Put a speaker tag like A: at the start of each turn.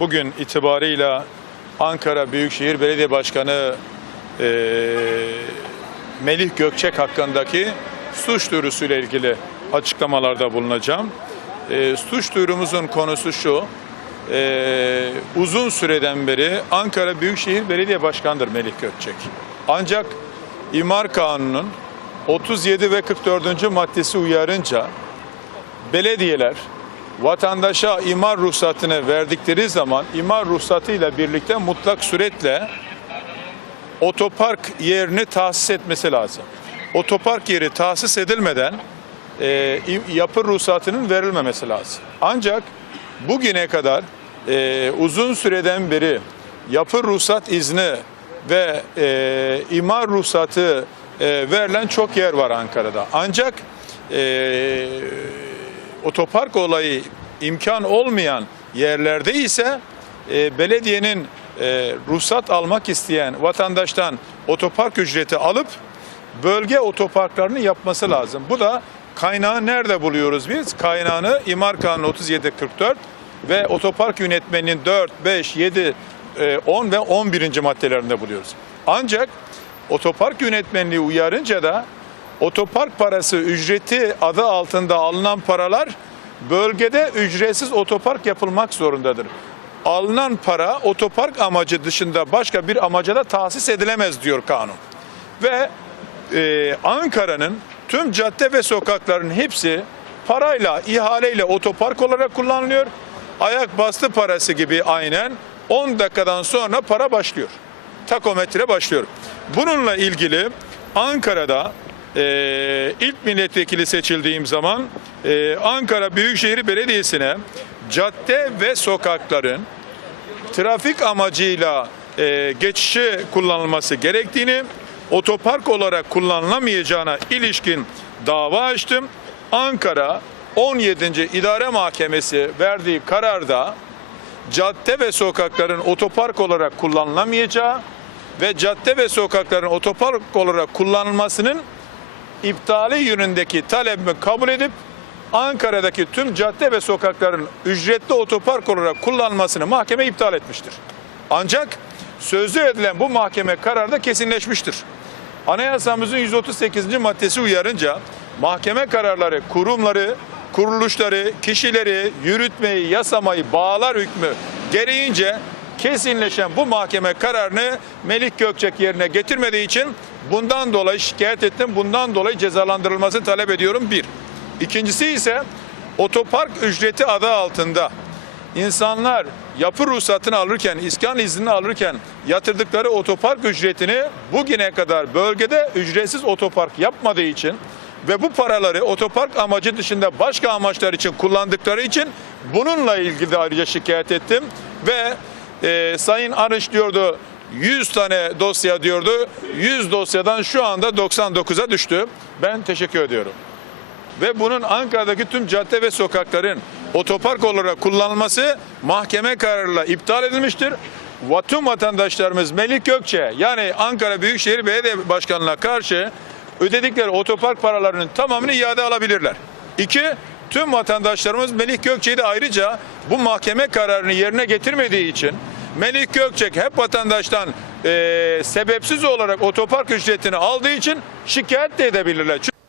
A: bugün itibarıyla Ankara Büyükşehir Belediye Başkanı e, Melih Gökçek hakkındaki suç duyurusuyla ilgili açıklamalarda bulunacağım. E, suç duyurumuzun konusu şu, e, uzun süreden beri Ankara Büyükşehir Belediye Başkanı'dır Melih Gökçek. Ancak İmar Kanunu'nun 37 ve 44. maddesi uyarınca belediyeler vatandaşa imar ruhsatını verdikleri zaman imar ruhsatıyla birlikte mutlak suretle otopark yerini tahsis etmesi lazım. Otopark yeri tahsis edilmeden e, yapı ruhsatının verilmemesi lazım. Ancak bugüne kadar e, uzun süreden beri yapı ruhsat izni ve e, imar ruhsatı e, verilen çok yer var Ankara'da. Ancak e, otopark olayı imkan olmayan yerlerde ise e, belediyenin e, ruhsat almak isteyen vatandaştan otopark ücreti alıp bölge otoparklarını yapması lazım. Bu da kaynağı nerede buluyoruz biz? Kaynağını İmar Kanunu 3744 ve otopark yönetmeninin 4, 5, 7, e, 10 ve 11. maddelerinde buluyoruz. Ancak otopark yönetmenliği uyarınca da otopark parası ücreti adı altında alınan paralar bölgede ücretsiz otopark yapılmak zorundadır. Alınan para otopark amacı dışında başka bir amaca da tahsis edilemez diyor kanun. Ve e, Ankara'nın tüm cadde ve sokakların hepsi parayla, ihaleyle otopark olarak kullanılıyor. Ayak bastı parası gibi aynen 10 dakikadan sonra para başlıyor. Takometre başlıyor. Bununla ilgili Ankara'da e, ilk milletvekili seçildiğim zaman e, Ankara Büyükşehir Belediyesi'ne cadde ve sokakların trafik amacıyla e, geçişi kullanılması gerektiğini, otopark olarak kullanılamayacağına ilişkin dava açtım. Ankara 17. İdare Mahkemesi verdiği kararda cadde ve sokakların otopark olarak kullanılamayacağı ve cadde ve sokakların otopark olarak kullanılmasının iptali yönündeki talebimi kabul edip Ankara'daki tüm cadde ve sokakların ücretli otopark olarak kullanılmasını mahkeme iptal etmiştir. Ancak sözlü edilen bu mahkeme kararı da kesinleşmiştir. Anayasamızın 138. maddesi uyarınca mahkeme kararları kurumları, kuruluşları, kişileri yürütmeyi, yasamayı bağlar hükmü gereğince kesinleşen bu mahkeme kararını Melik Gökçek yerine getirmediği için bundan dolayı şikayet ettim. Bundan dolayı cezalandırılmasını talep ediyorum bir. İkincisi ise otopark ücreti adı altında insanlar yapı ruhsatını alırken, iskan iznini alırken yatırdıkları otopark ücretini bugüne kadar bölgede ücretsiz otopark yapmadığı için ve bu paraları otopark amacı dışında başka amaçlar için kullandıkları için bununla ilgili de ayrıca şikayet ettim ve e, Sayın Arış diyordu 100 tane dosya diyordu. 100 dosyadan şu anda 99'a düştü. Ben teşekkür ediyorum ve bunun Ankara'daki tüm cadde ve sokakların otopark olarak kullanılması mahkeme kararıyla iptal edilmiştir. Va- Tüm vatandaşlarımız Melik Gökçe yani Ankara Büyükşehir Belediye Başkanı'na karşı ödedikleri otopark paralarının tamamını iade alabilirler. İki, tüm vatandaşlarımız Melik Gökçe'yi de ayrıca bu mahkeme kararını yerine getirmediği için Melik Gökçek hep vatandaştan eee, sebepsiz olarak otopark ücretini aldığı için şikayet de edebilirler. Çünkü